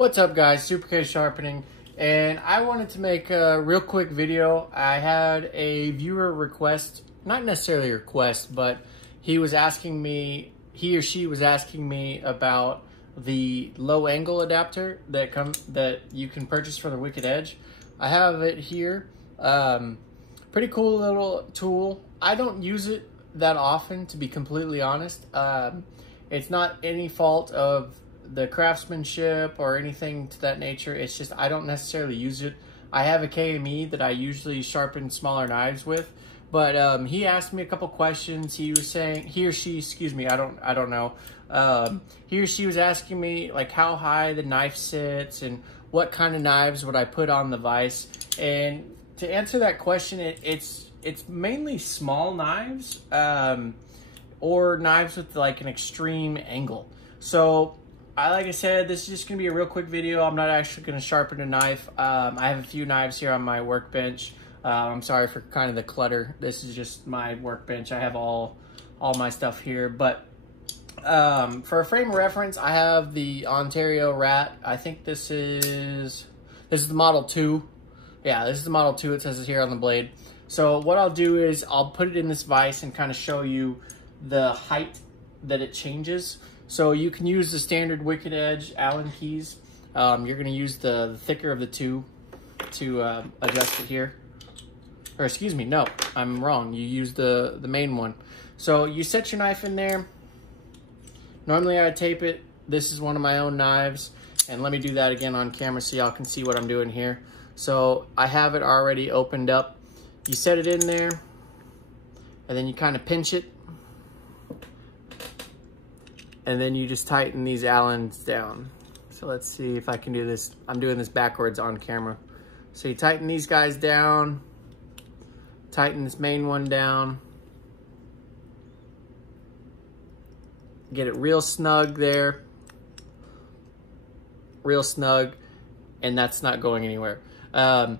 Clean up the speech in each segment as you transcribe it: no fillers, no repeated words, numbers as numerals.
What's up, guys? Super K Sharpening, and I wanted to make a real quick video. I had a viewer request, not necessarily a request, but he or she was asking me about the low angle adapter that you can purchase for the Wicked Edge. I have it here. Pretty cool little tool. I don't use it that often, to be completely honest. It's not any fault of the craftsmanship or anything to that nature. It's just I don't necessarily use it. I have a KME that I usually sharpen smaller knives with, but he asked me a couple questions. He was saying, he or she, excuse me, I don't know. He or she was asking me like how high the knife sits and what kind of knives would I put on the vise. And to answer that question, it's mainly small knives or knives with like an extreme angle. So like I said, this is just going to be a real quick video. I'm not actually going to sharpen a knife. I have a few knives here on my workbench. I'm sorry for kind of the clutter. This is just my workbench. I have all my stuff here. But for a frame of reference, I have the Ontario Rat. I think this is the Model 2. Yeah, this is the Model 2. It says it here on the blade. So what I'll do is I'll put it in this vise and kind of show you the height that it changes. So you can use the standard Wicked Edge Allen keys. You're going to use the thicker of the two to adjust it here. Or excuse me, no, I'm wrong. You use the main one. So you set your knife in there. Normally I tape it. This is one of my own knives. And let me do that again on camera so y'all can see what I'm doing here. So I have it already opened up. You set it in there. And then you kind of pinch it. And then you just tighten these Allens down. So let's see if I can do this. I'm doing this backwards on camera. So you tighten these guys down, tighten this main one down, get it real snug there, real snug, and that's not going anywhere. Now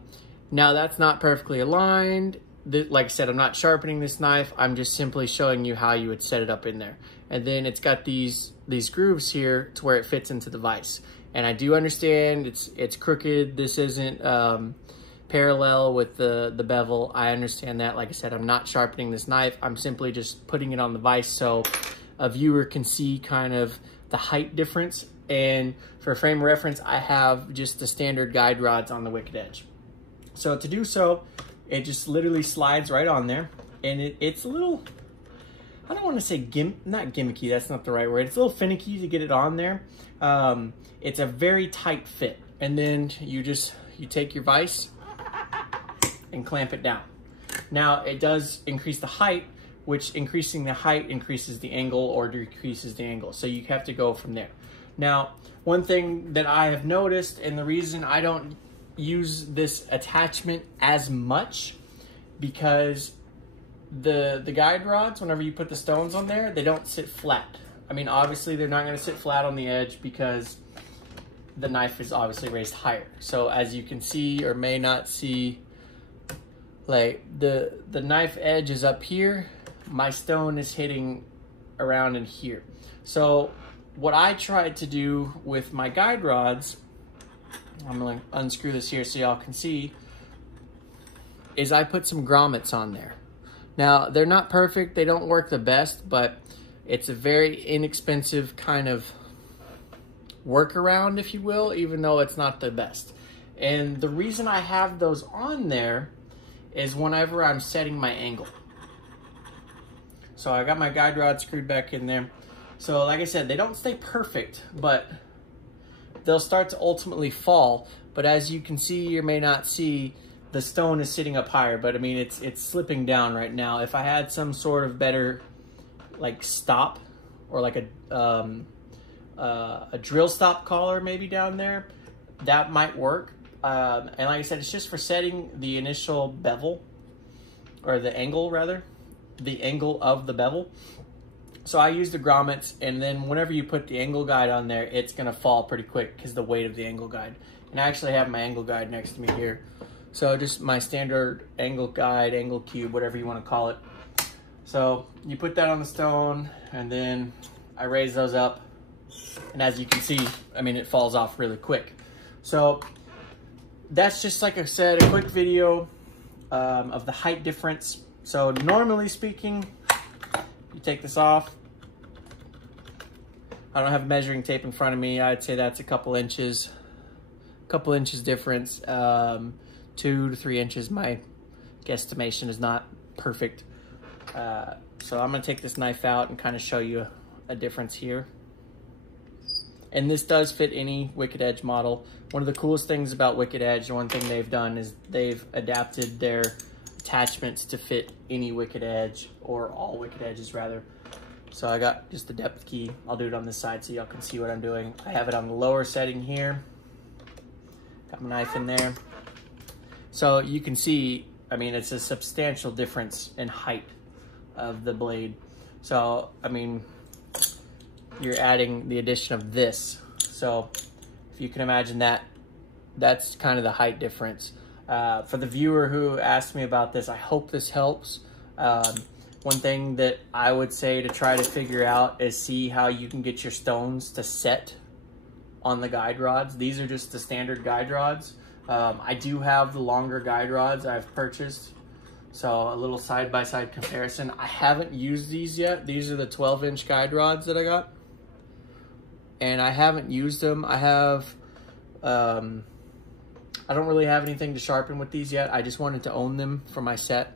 that's not perfectly aligned. Like I said, I'm not sharpening this knife. I'm just simply showing you how you would set it up in there. And then it's got these grooves here to where it fits into the vise. And I do understand it's crooked. This isn't parallel with the bevel. I understand that. Like I said, I'm not sharpening this knife. I'm simply just putting it on the vise so a viewer can see kind of the height difference. And for frame of reference, I have just the standard guide rods on the Wicked Edge. So to do so, it just literally slides right on there. And it's a little, I don't want to say not gimmicky, that's not the right word. It's a little finicky to get it on there. It's a very tight fit. And then you take your vise and clamp it down. Now it does increase the height, which increasing the height increases the angle or decreases the angle. So you have to go from there. Now, one thing that I have noticed, and the reason I don't use this attachment as much, because the guide rods, whenever you put the stones on there, they don't sit flat. I mean, obviously they're not going to sit flat on the edge because the knife is obviously raised higher. So as you can see or may not see, like the knife edge is up here, my stone is hitting around in here. So what I tried to do with my guide rods, I'm gonna unscrew this here so y'all can see, is I put some grommets on there. Now, they're not perfect, they don't work the best, but it's a very inexpensive kind of workaround, if you will, even though it's not the best. And the reason I have those on there is whenever I'm setting my angle. So I got my guide rod screwed back in there. So like I said, they don't stay perfect, but they'll start to ultimately fall. But as you can see or may not see, the stone is sitting up higher, but I mean, it's slipping down right now. If I had some sort of better like stop or like a drill stop collar maybe down there, that might work. And like I said, it's just for setting the initial bevel, or the angle rather, the angle of the bevel. So I use the grommets, and then whenever you put the angle guide on there, it's gonna fall pretty quick because the weight of the angle guide. And I actually have my angle guide next to me here. So just my standard angle guide, angle cube, whatever you want to call it. So you put that on the stone, and then I raise those up And as you can see, I mean, it falls off really quick. So that's just, like I said, a quick video of the height difference. So normally speaking, you take this off. I don't have measuring tape in front of me. I'd say that's a couple inches difference. 2 to 3 inches. My guesstimation is not perfect. So I'm gonna take this knife out and kind of show you a difference here. And this does fit any Wicked Edge model. One of the coolest things about Wicked Edge, one thing they've done is they've adapted their attachments to fit any Wicked Edge, or all Wicked Edges rather. So I got just the depth key. I'll do it on this side so y'all can see what I'm doing. I have it on the lower setting here. Got my knife in there. So you can see, I mean, it's a substantial difference in height of the blade. So, I mean, you're adding the addition of this. So if you can imagine that, that's kind of the height difference. For the viewer who asked me about this, I hope this helps. One thing that I would say to try to figure out is see how you can get your stones to set on the guide rods. These are just the standard guide rods. I do have the longer guide rods I've purchased. So a little side-by-side comparison. I haven't used these yet. These are the 12-inch guide rods that I got. And I haven't used them. I have, I don't really have anything to sharpen with these yet. I just wanted to own them for my set.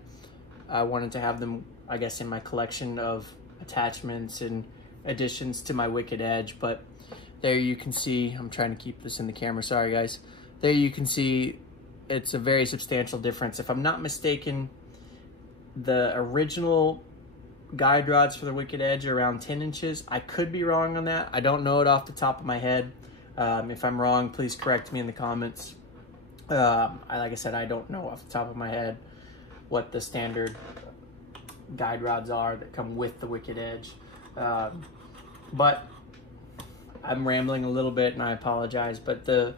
I wanted to have them, I guess, in my collection of attachments and additions to my Wicked Edge. But there you can see, I'm trying to keep this in the camera, sorry guys. There you can see it's a very substantial difference. If I'm not mistaken, the original guide rods for the Wicked Edge are around 10 inches. I could be wrong on that. I don't know it off the top of my head. If I'm wrong, please correct me in the comments. Like I said, I don't know off the top of my head what the standard guide rods are that come with the Wicked Edge. But I'm rambling a little bit and I apologize, but the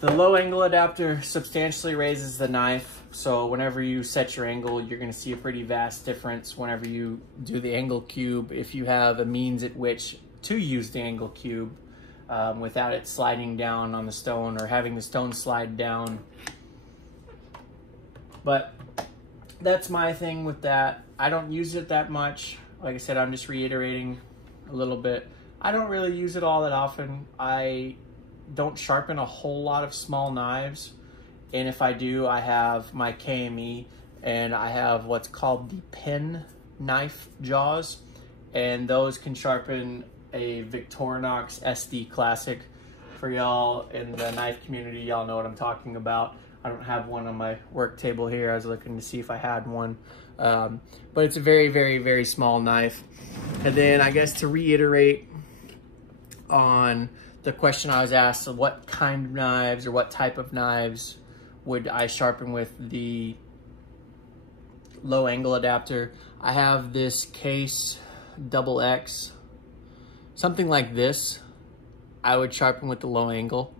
low angle adapter substantially raises the knife. So whenever you set your angle, you're going to see a pretty vast difference whenever you do the angle cube, if you have a means at which to use the angle cube without it sliding down on the stone or having the stone slide down. But that's my thing with that. I don't use it that much. Like I said, I'm just reiterating a little bit. I don't really use it all that often. I don't sharpen a whole lot of small knives. And if I do, I have my KME and I have what's called the pen knife jaws. And those can sharpen a Victorinox SD Classic. For y'all in the knife community, y'all know what I'm talking about. I don't have one on my work table here. I was looking to see if I had one. But it's a very, very, very small knife. And then I guess to reiterate on the question I was asked, of what kind of knives or what type of knives would I sharpen with the low angle adapter? I have this Case XX, something like this. I would sharpen with the low angle.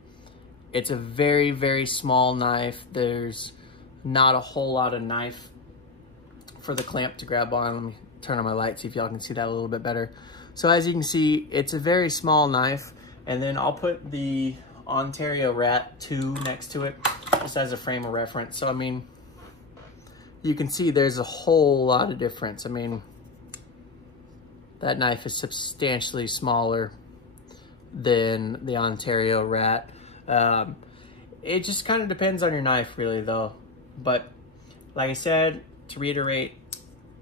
It's a very, very small knife. There's not a whole lot of knife for the clamp to grab on. Let me turn on my light, see if y'all can see that a little bit better. So as you can see, it's a very small knife. And then I'll put the Ontario Rat 2 next to it, just as a frame of reference. So, I mean, you can see there's a whole lot of difference. I mean, that knife is substantially smaller than the Ontario Rat. It just kind of depends on your knife, really, though. But like I said, to reiterate,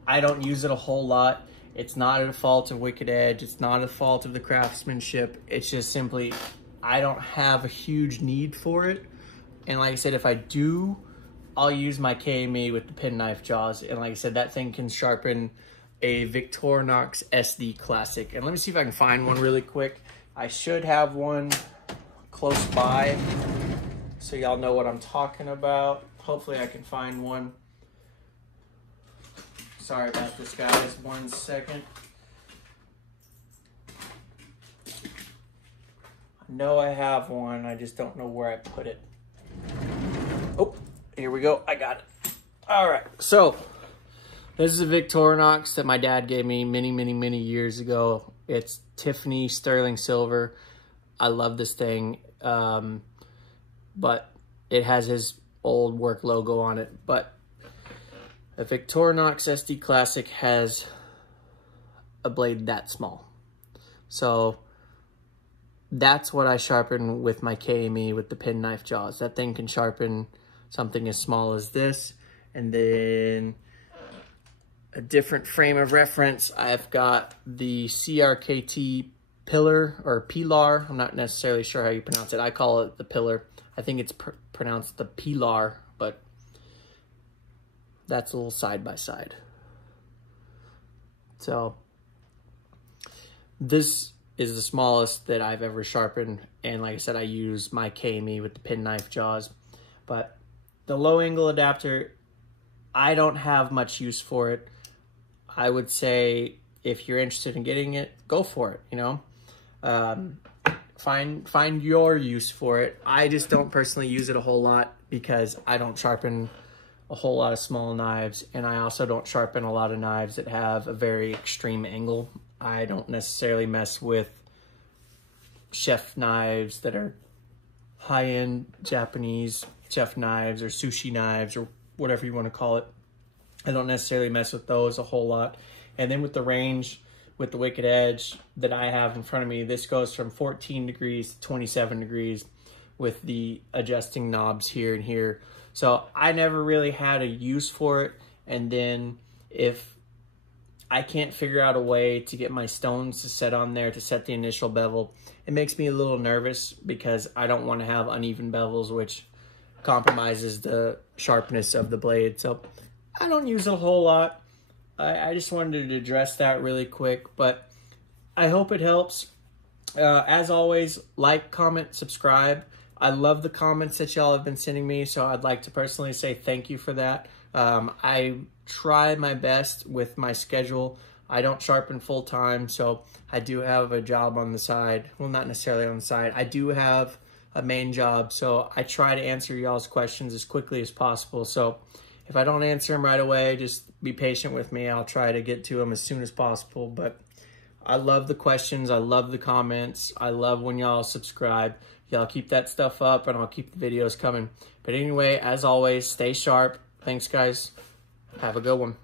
I don't use it a whole lot. It's not a fault of Wicked Edge. It's not a fault of the craftsmanship. It's just simply, I don't have a huge need for it. And like I said, if I do, I'll use my KME with the penknife jaws. And like I said, that thing can sharpen a Victorinox SD Classic. And let me see if I can find one really quick. I should have one close by, so y'all know what I'm talking about. Hopefully I can find one. Sorry about this, guys. 1 second. I know I have one. I just don't know where I put it. Oh, here we go. I got it. All right. So this is a Victorinox that my dad gave me many, many, many years ago. It's Tiffany sterling silver. I love this thing, but it has his old work logo on it. But a Victorinox SD Classic has a blade that small. So that's what I sharpen with my KME with the penknife jaws. That thing can sharpen something as small as this. And then a different frame of reference, I've got the CRKT pillar or pilar. I'm not necessarily sure how you pronounce it. I call it the pillar. I think it's pronounced the pilar, but that's a little side by side. So this is the smallest that I've ever sharpened. And like I said, I use my KME with the penknife jaws. But the low angle adapter, I don't have much use for it. I would say if you're interested in getting it, go for it, you know. Find your use for it. I just don't personally use it a whole lot because I don't sharpen a whole lot of small knives, and I also don't sharpen a lot of knives that have a very extreme angle. I don't necessarily mess with chef knives that are high-end Japanese chef knives or sushi knives or whatever you want to call it. I don't necessarily mess with those a whole lot. And then with the range, with the Wicked Edge that I have in front of me, this goes from 14 degrees to 27 degrees with the adjusting knobs here and here. So I never really had a use for it. And then if I can't figure out a way to get my stones to set on there to set the initial bevel, it makes me a little nervous because I don't want to have uneven bevels, which compromises the sharpness of the blade. So I don't use it a whole lot. I just wanted to address that really quick, but I hope it helps. As always, like, comment, subscribe. I love the comments that y'all have been sending me, so I'd like to personally say thank you for that. I try my best with my schedule. I don't sharpen full time, so I do have a job on the side. Well, not necessarily on the side. I do have a main job, so I try to answer y'all's questions as quickly as possible. So if I don't answer them right away, just be patient with me. I'll try to get to them as soon as possible. But I love the questions. I love the comments. I love when y'all subscribe. Y'all keep that stuff up, and I'll keep the videos coming. But anyway, as always, stay sharp. Thanks, guys. Have a good one.